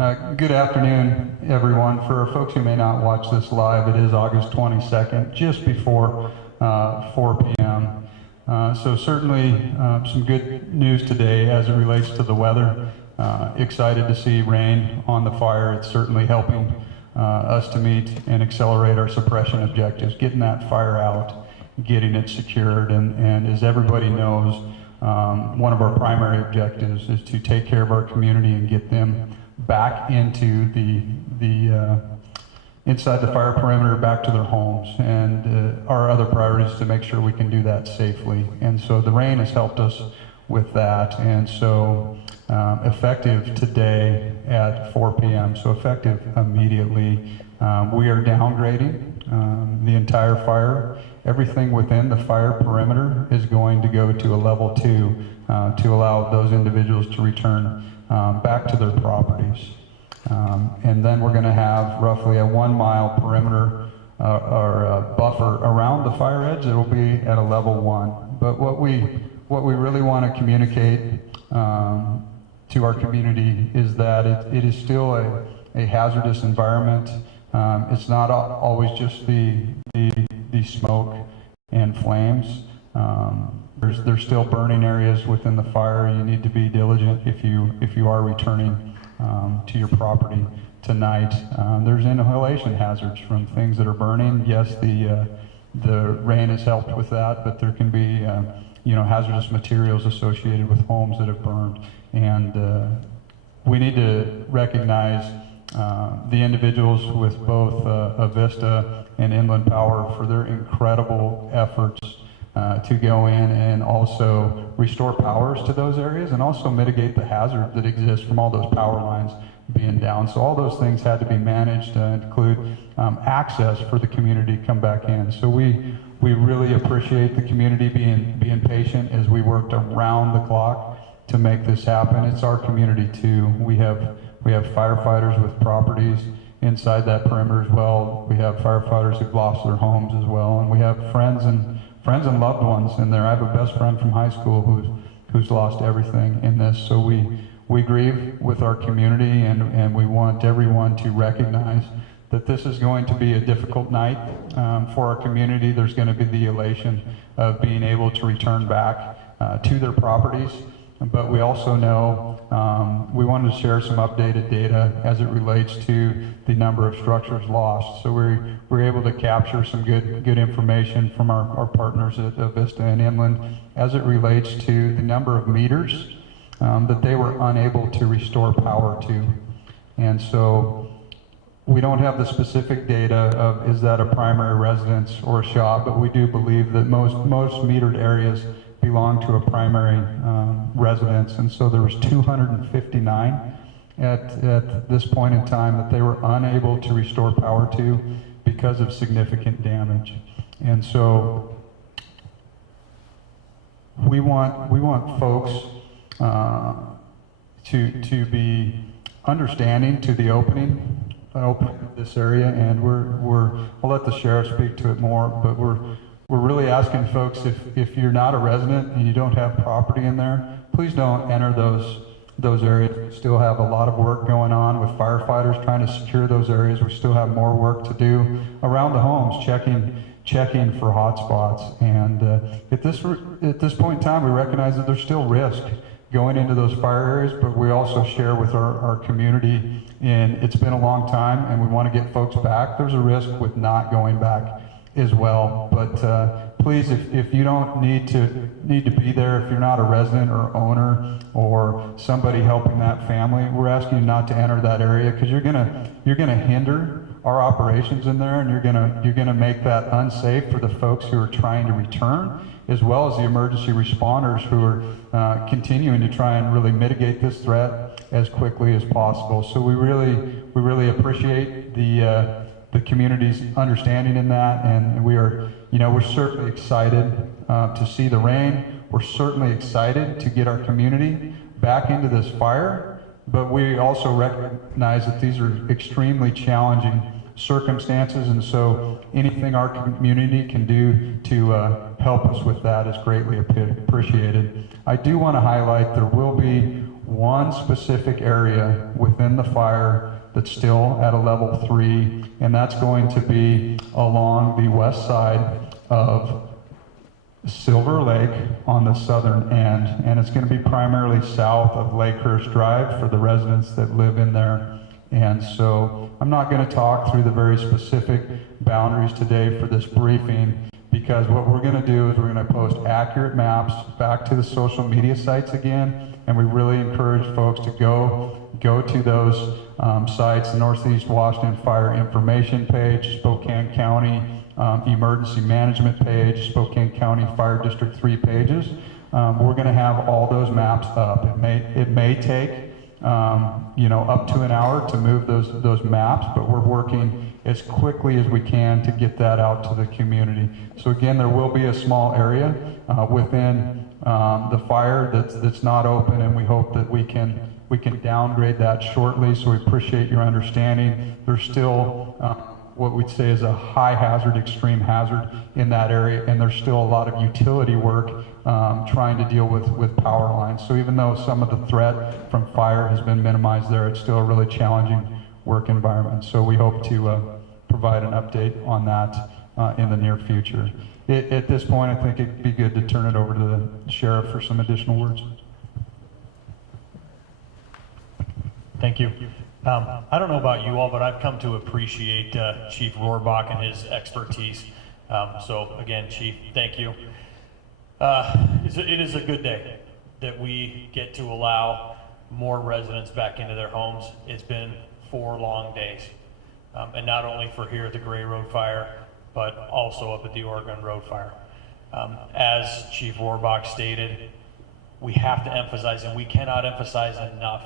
Good afternoon, everyone. For folks who may not watch this live, it is August 22nd, just before 4 p.m. So certainly some good news today as it relates to the weather. Excited to see rain on the fire. It's certainly helping us to meet and accelerate our suppression objectives, getting that fire out, getting it secured, and as everybody knows, one of our primary objectives is to take care of our community and get them back into the inside the fire perimeter, back to their homes, and our other priority is to make sure we can do that safely. And so the rain has helped us with that, and so effective today at 4 p.m., so effective immediately, we are downgrading the entire fire. Everything within the fire perimeter is going to go to a level 2 to allow those individuals to return back to their properties. And then we're going to have roughly a 1 mile perimeter or buffer around the fire edge. It will be at a level 1. But what we really want to communicate to our community is that it is still a hazardous environment. It's not always just the smoke and flames. There's still burning areas within the fire. You need to be diligent if you are returning to your property tonight. There's inhalation hazards from things that are burning. Yes, the rain has helped with that, but there can be hazardous materials associated with homes that have burned, and we need to recognize the individuals with both Avista and Inland Power for their incredible efforts to go in and also restore powers to those areas and also mitigate the hazard that exists from all those power lines being down. So all those things had to be managed to include access for the community to come back in. So we really appreciate the community being patient as we worked around the clock to make this happen. It's our community too. We have firefighters with properties inside that perimeter as well. We have firefighters who've lost their homes as well, and we have friends and loved ones in there. I have a best friend from high school who's lost everything in this. So we grieve with our community, and we want everyone to recognize that this is going to be a difficult night for our community. There's going to be the elation of being able to return back to their properties. But we also know we wanted to share some updated data as it relates to the number of structures lost. So we're able to capture some good information from our partners at Avista and Inland as it relates to the number of meters that they were unable to restore power to. And so we don't have the specific data of is that a primary residence or a shop, but we do believe that most metered areas belong to a primary residence, and so there was 259 at this point in time that they were unable to restore power to because of significant damage. And so we want folks to be understanding to the opening of this area, and I'll let the sheriff speak to it more, but we're really asking folks, if you're not a resident and you don't have property in there, please don't enter those areas. We still have a lot of work going on with firefighters trying to secure those areas. We still have more work to do around the homes, checking for hot spots. And at this point in time, we recognize that there's still risk going into those fire areas, but we also share with our community, and it's been a long time, and we want to get folks back. There's a risk with not going back as well, but please, if you don't need to be there, if you're not a resident or owner or somebody helping that family, we're asking you not to enter that area, because you're gonna hinder our operations in there, and you're gonna make that unsafe for the folks who are trying to return, as well as the emergency responders who are continuing to try and really mitigate this threat as quickly as possible. So we really appreciate the community's understanding in that, and we're certainly excited to see the rain. We're certainly excited to get our community back into this fire, but we also recognize that these are extremely challenging circumstances, and so anything our community can do to help us with that is greatly appreciated. I do want to highlight there will be one specific area within the fire that's still at a level 3, and that's going to be along the west side of Silver Lake on the southern end, and it's going to be primarily south of Lakehurst Drive for the residents that live in there. And so I'm not going to talk through the very specific boundaries today for this briefing, because what we're going to do is we're going to post accurate maps back to the social media sites again, and we really encourage folks to go to those sites: the Northeast Washington Fire Information page, Spokane County Emergency Management page, Spokane County Fire District 3 pages. We're going to have all those maps up. It may take up to an hour to move those maps, but we're working as quickly as we can to get that out to the community. So again, there will be a small area within the fire that's not open, and we hope that we can downgrade that shortly. So we appreciate your understanding. There's still what we'd say is a high hazard, extreme hazard in that area, and there's still a lot of utility work trying to deal with power lines. So even though some of the threat from fire has been minimized there, it's still a really challenging work environment. So we hope to provide an update on that in the near future. At this point, I think it'd be good to turn it over to the sheriff for some additional words. Thank you. I don't know about you all, but I've come to appreciate Chief Rohrbach and his expertise. So again, Chief, thank you. It is a good day that we get to allow more residents back into their homes. It's been 4 long days, and not only for here at the Gray Road Fire, but also up at the Oregon Road Fire. As Chief Rohrbach stated, we have to emphasize, and we cannot emphasize enough,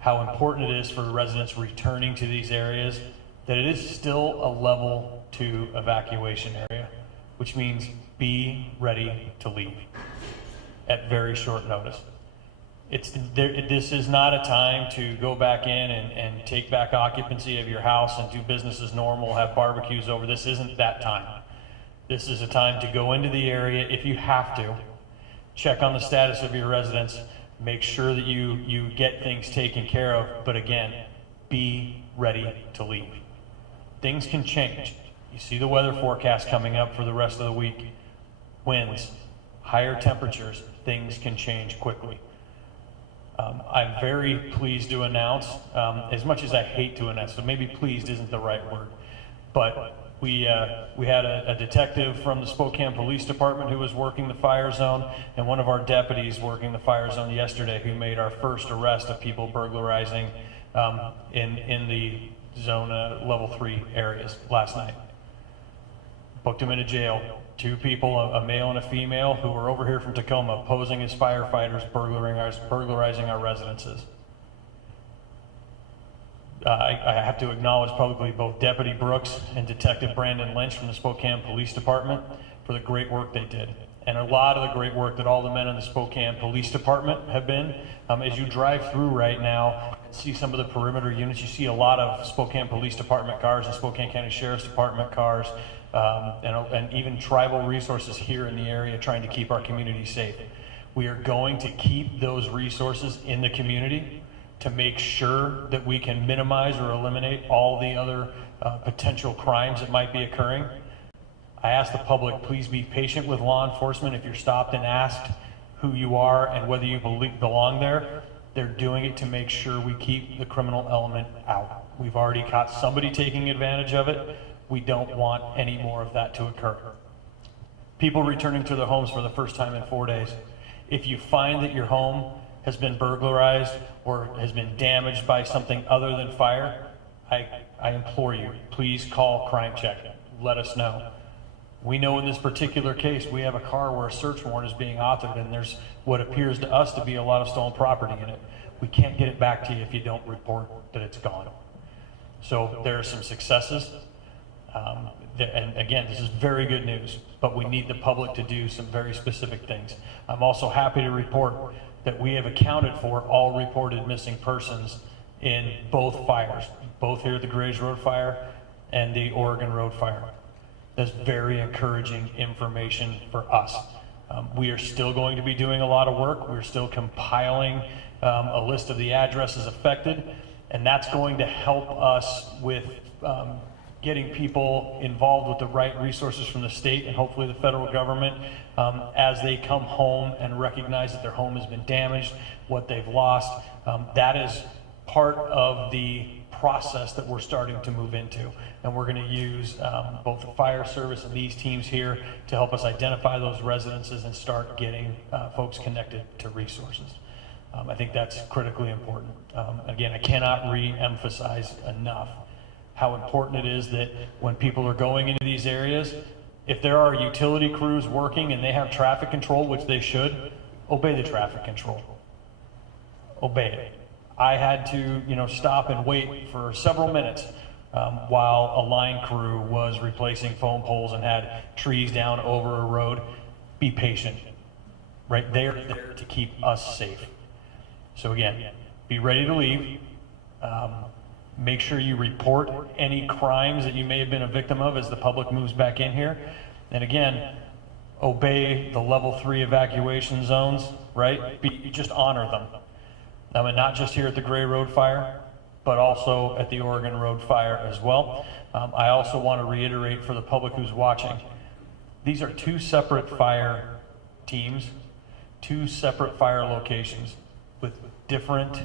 how important it is for residents returning to these areas, that it is still a level 2 evacuation area, which means be ready to leave at very short notice. This is not a time to go back in and take back occupancy of your house and do business as normal, have barbecues over. This isn't that time. This is a time to go into the area if you have to, check on the status of your residents, make sure that you get things taken care of, but again, be ready to leave. Things can change. You see the weather forecast coming up for the rest of the week. Winds, higher temperatures, things can change quickly. I'm very pleased to announce, as much as I hate to announce, so maybe pleased isn't the right word, but we had a detective from the Spokane Police Department who was working the fire zone, and one of our deputies working the fire zone yesterday who made our first arrest of people burglarizing in the zone level 3 areas last night. Booked him into jail. 2 people, a male and a female, who were over here from Tacoma posing as firefighters, burglarizing our residences. I have to acknowledge publicly both Deputy Brooks and Detective Brandon Lynch from the Spokane Police Department for the great work they did. And a lot of the great work that all the men in the Spokane Police Department have been. As you drive through right now and see some of the perimeter units, you see a lot of Spokane Police Department cars and Spokane County Sheriff's Department cars, and even tribal resources here in the area trying to keep our community safe. We are going to keep those resources in the community to make sure that we can minimize or eliminate all the other potential crimes that might be occurring. I ask the public, please be patient with law enforcement. If you're stopped and asked who you are and whether you belong there, they're doing it to make sure we keep the criminal element out. We've already caught somebody taking advantage of it. We don't want any more of that to occur. People returning to their homes for the first time in 4 days. If you find that your home has been burglarized or has been damaged by something other than fire, I implore you, please call Crime Check. Let us know. We know in this particular case, we have a car where a search warrant is being authored and there's what appears to us to be a lot of stolen property in it. We can't get it back to you if you don't report that it's gone. So there are some successes. And again, this is very good news, but we need the public to do some very specific things. I'm also happy to report that we have accounted for all reported missing persons in both fires, both here at the Grays Road Fire and the Oregon Road Fire. That's very encouraging information for us. We are still going to be doing a lot of work. We're still compiling a list of the addresses affected, and that's going to help us with getting people involved with the right resources from the state and hopefully the federal government as they come home and recognize that their home has been damaged, what they've lost. That is part of the process that we're starting to move into. And we're going to use both the fire service and these teams here to help us identify those residences and start getting folks connected to resources. I think that's critically important. Again, I cannot re-emphasize enough how important it is that when people are going into these areas, if there are utility crews working and they have traffic control, which they should, obey the traffic control. Obey it. I had to, stop and wait for several minutes while a line crew was replacing phone poles and had trees down over a road. Be patient, right? They're there to keep us safe. So again, be ready to leave. Make sure you report any crimes that you may have been a victim of as the public moves back in here. And again, obey the level 3 evacuation zones, right? Just honor them. And not just here at the Gray Road Fire, but also at the Oregon Road Fire as well. I also want to reiterate for the public who's watching, these are 2 separate fire teams, 2 separate fire locations with different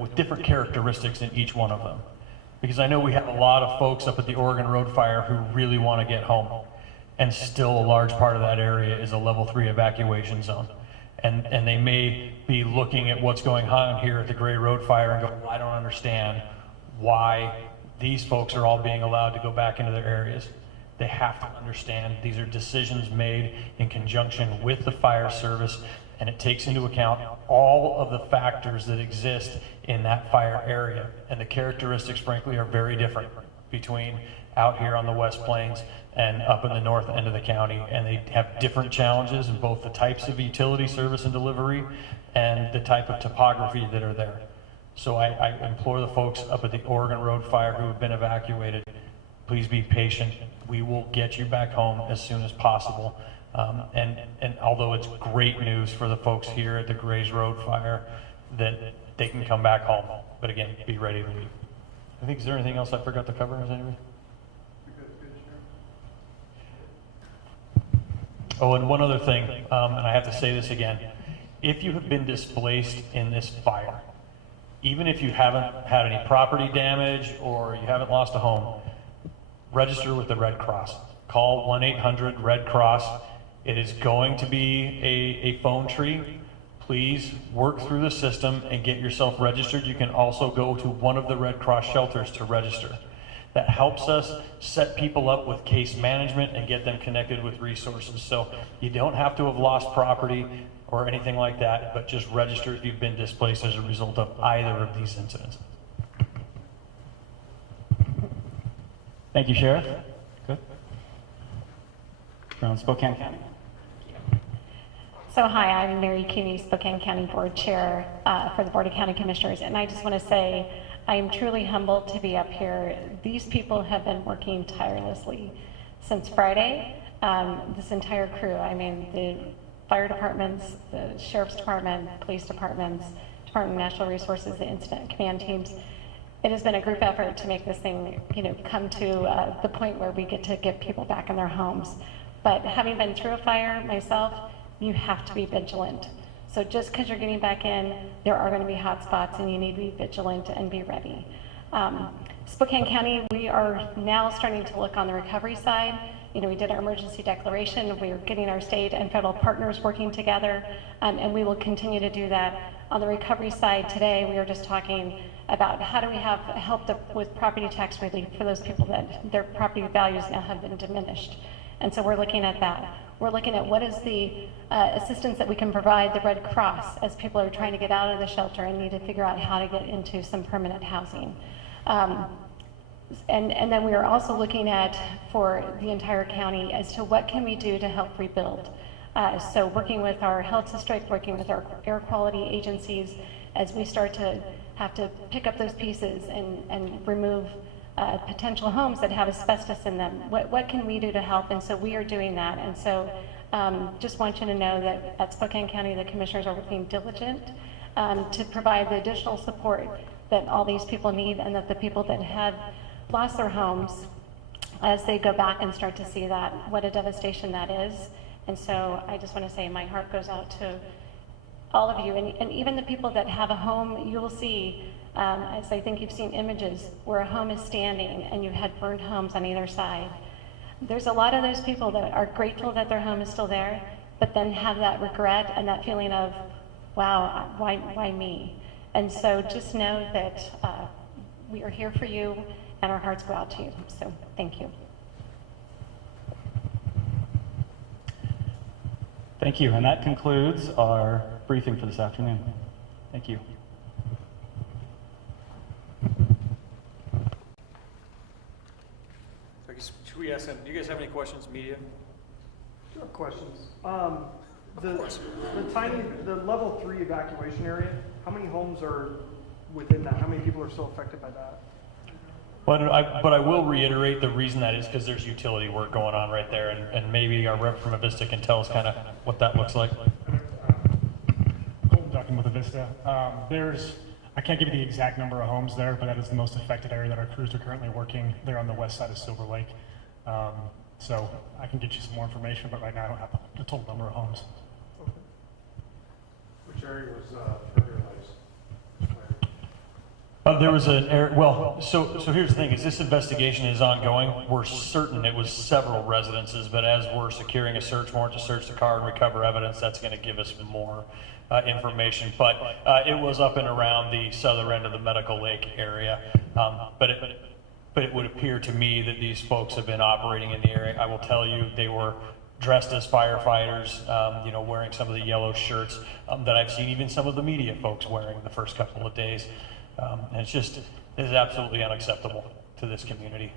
with different characteristics in each one of them. Because I know we have a lot of folks up at the Oregon Road Fire who really want to get home, and still a large part of that area is a level 3 evacuation zone. And they may be looking at what's going on here at the Gray Road Fire and go, I don't understand why these folks are all being allowed to go back into their areas. They have to understand these are decisions made in conjunction with the fire service, and it takes into account all of the factors that exist in that fire area. And the characteristics, frankly, are very different between out here on the West Plains and up in the north end of the county. And they have different challenges in both the types of utility service and delivery and the type of topography that are there. So I implore the folks up at the Oregon Road Fire who have been evacuated, please be patient. We will get you back home as soon as possible. And although it's great news for the folks here at the Grays Road Fire that they can come back home, but again, be ready to leave. I think, is there anything else I forgot to cover? Is anybody? Oh, and one other thing, and I have to say this again. If you have been displaced in this fire, even if you haven't had any property damage or you haven't lost a home, register with the Red Cross. Call 1-800-RED-CROSS. It is going to be a phone tree. Please work through the system and get yourself registered. You can also go to one of the Red Cross shelters to register. That helps us set people up with case management and get them connected with resources. So you don't have to have lost property or anything like that, but just register if you've been displaced as a result of either of these incidents. Thank you, Sheriff. Good. From Spokane County. So hi, I'm Mary Cooney, Spokane County Board Chair for the Board of County Commissioners, and I just want to say I am truly humbled to be up here. These people have been working tirelessly since Friday. This entire crew, I mean, the fire departments, the sheriff's department, police departments, Department of Natural Resources, the incident command teams. It has been a group effort to make this thing, come to the point where we get to get people back in their homes. But having been through a fire myself, you have to be vigilant. So just because you're getting back in, there are going to be hot spots and you need to be vigilant and be ready. Spokane County, we are now starting to look on the recovery side. We did our emergency declaration. We are getting our state and federal partners working together, and we will continue to do that. On the recovery side today, we are just talking about how do we have help with property tax relief for those people that their property values now have been diminished. And so we're looking at that. We're looking at what is the assistance that we can provide the Red Cross as people are trying to get out of the shelter and need to figure out how to get into some permanent housing. And then we are also looking at, for the entire county, as to what can we do to help rebuild. So working with our health district, working with our air quality agencies, as we start to have to pick up those pieces and remove potential homes that have asbestos in them. What can we do to help? And so we are doing that. And so just want you to know that at Spokane County, the commissioners are working diligent to provide the additional support that all these people need, and that the people that have lost their homes, as they go back and start to see that, what a devastation that is. And so I just want to say my heart goes out to all of you, and even the people that have a home. You will see, as I think you've seen images, where a home is standing and you had burned homes on either side. There's a lot of those people that are grateful that their home is still there, but then have that regret and that feeling of, wow, why me? And so just know that we are here for you, and our hearts go out to you. So thank you. Thank you, and that concludes our briefing for this afternoon. Thank you. I guess, should we ask them, do you guys have any questions, media? I have questions. Of course. The level 3 evacuation area, how many homes are within that? How many people are still affected by that? But I will reiterate the reason that is because there's utility work going on right there, and maybe our rep from Avista can tell us kind of what that looks like. Colton Duckin with Avista. I can't give you the exact number of homes there, but that is the most affected area that our crews are currently working. They're on the west side of Silver Lake. So I can get you some more information, but right now I don't have the total number of homes. Okay. Which area was fertilized? There was an area, well, so here's the thing, is this investigation is ongoing. We're certain it was several residences, but as we're securing a search warrant to search the car and recover evidence, that's going to give us more information. But it was up and around the southern end of the Medical Lake area. But it would appear to me that these folks have been operating in the area. I will tell you, they were dressed as firefighters, wearing some of the yellow shirts that I've seen even some of the media folks wearing the first couple of days. And it is absolutely unacceptable to this community.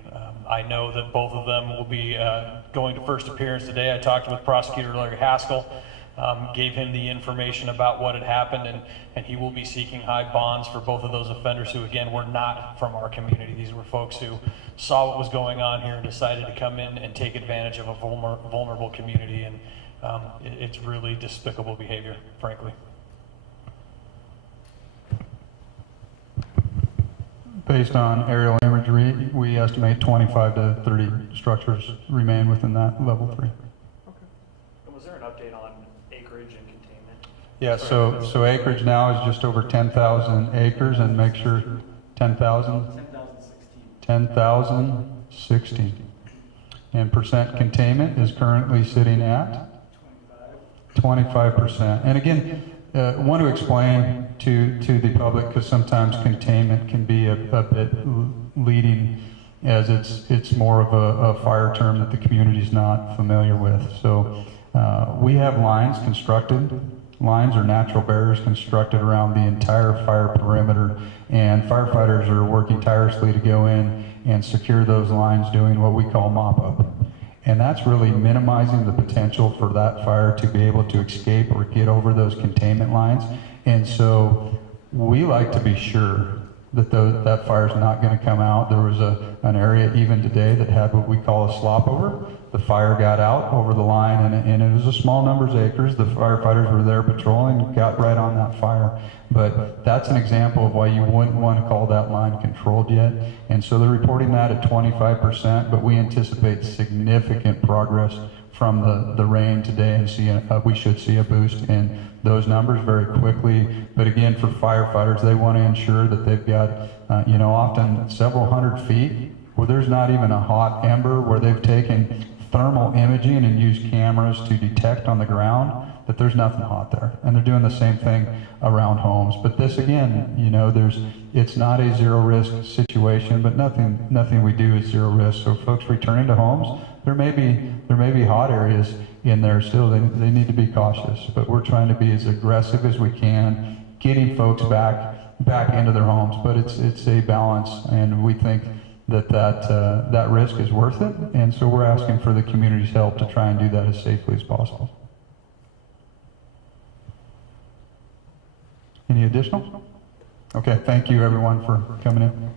I know that both of them will be going to first appearance today. I talked with Prosecutor Larry Haskell, gave him the information about what had happened, and he will be seeking high bonds for both of those offenders who, again, were not from our community. These were folks who saw what was going on here and decided to come in and take advantage of a vulnerable community, and it's really despicable behavior, frankly. Based on aerial imagery, we estimate 25 to 30 structures remain within that level 3. And was there an update on acreage and containment? Yeah, so acreage now is just over 10,000 acres, and make sure 10,000? 10,016. And percent containment is currently sitting at? 25%. And again, want to explain to the public, because sometimes containment can be a bit leading, as it's more of a fire term that the community is not familiar with. So we have lines constructed. Lines are natural barriers constructed around the entire fire perimeter, and firefighters are working tirelessly to go in and secure those lines, doing what we call mop-up. And that's really minimizing the potential for that fire to be able to escape or get over those containment lines. And so we like to be sure that that fire's not going to come out. There was an area even today that had what we call a slop over. The fire got out over the line, and it was a small number of acres. The firefighters were there patrolling, got right on that fire. But that's an example of why you wouldn't want to call that line controlled yet. And so they're reporting that at 25%, but we anticipate significant progress from the rain today, and we should see a boost in those numbers very quickly. But again, for firefighters, they want to ensure that they've got, often several hundred feet where there's not even a hot ember, where they've taken thermal imaging and used cameras to detect on the ground that there's nothing hot there. And they're doing the same thing around homes. But this, again, it's not a zero risk situation, but nothing we do is zero risk. So folks returning to homes, there may be hot areas in there still. They need to be cautious, but we're trying to be as aggressive as we can, getting folks back into their homes. But it's a balance, and we think that risk is worth it. And so we're asking for the community's help to try and do that as safely as possible. Any additional? Okay, thank you everyone for coming in.